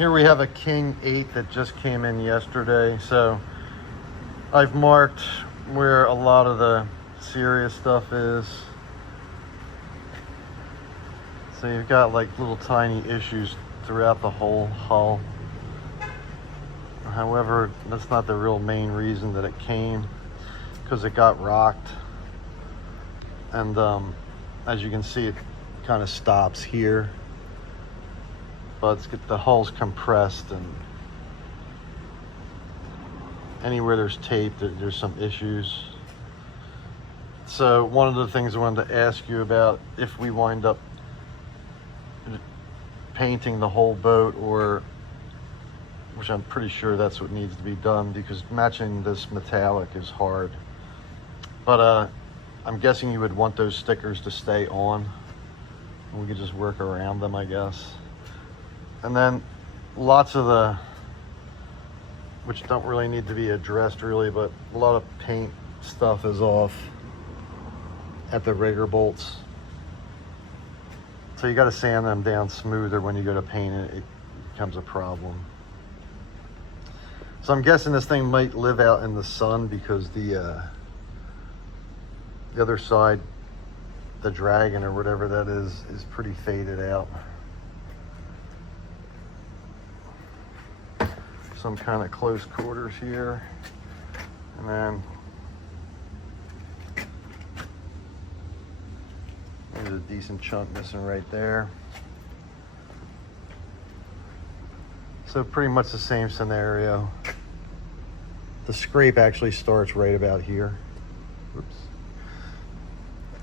Here we have a King 8 that just came in yesterday. So I've marked where a lot of the serious stuff is. So you've got like little tiny issues throughout the whole hull. However, that's not the real main reason that it came, because it got rocked. And as you can see, it kind of stops here. But the hull's compressed, and anywhere there's tape, there's some issues. So one of the things I wanted to ask you about, if we wind up painting the whole boat, or, which I'm pretty sure that's what needs to be done, because matching this metallic is hard. But I'm guessing you would want those stickers to stay on. We could just work around them, I guess. And then lots of the, which don't really need to be addressed really, but a lot of paint stuff is off at the rigger bolts. So you got to sand them down smoother when you go to paint it. It becomes a problem. So I'm guessing this thing might live out in the sun, because the other side, the dragon or whatever that is pretty faded out. Some kind of close quarters here, and then there's a decent chunk missing right there. So pretty much the same scenario. The scrape actually starts right about here. Oops.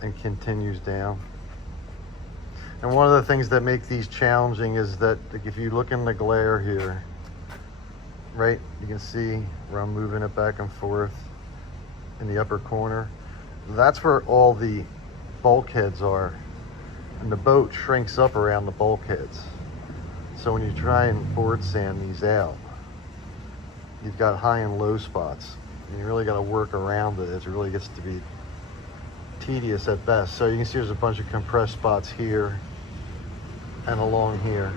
And continues down. And one of the things that make these challenging is that, like, if you look in the glare here, right, you can see where I'm moving it back and forth in the upper corner. That's where all the bulkheads are, and the boat shrinks up around the bulkheads. So when you try and board sand these out, you've got high and low spots, and you really got to work around it. It really gets to be tedious at best. So you can see there's a bunch of compressed spots here and along here.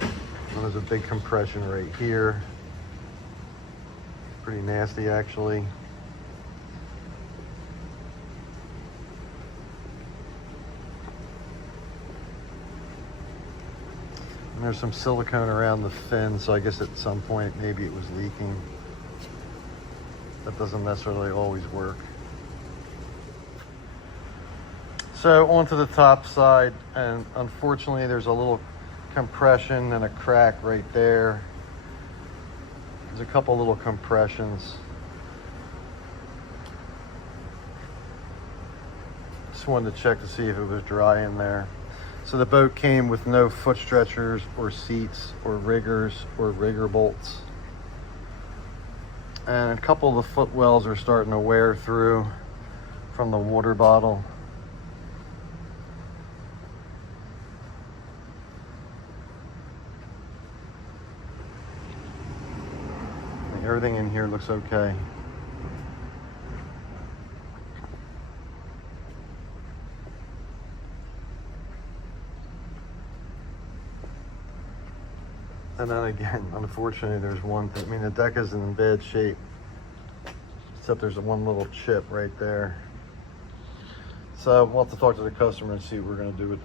And there's a big compression right here. Pretty nasty, actually. And there's some silicone around the fin, so I guess at some point maybe it was leaking. That doesn't necessarily always work. So onto the top side, and unfortunately there's a little compression and a crack right there. There's a couple little compressions. Just wanted to check to see if it was dry in there. So the boat came with no foot stretchers or seats or riggers or rigger bolts. And a couple of the footwells are starting to wear through from the water bottle. Everything in here looks okay. And then again, unfortunately, there's one thing. I mean, the deck isn't in bad shape, except there's one little chip right there. So we'll have to talk to the customer and see what we're going to do with this.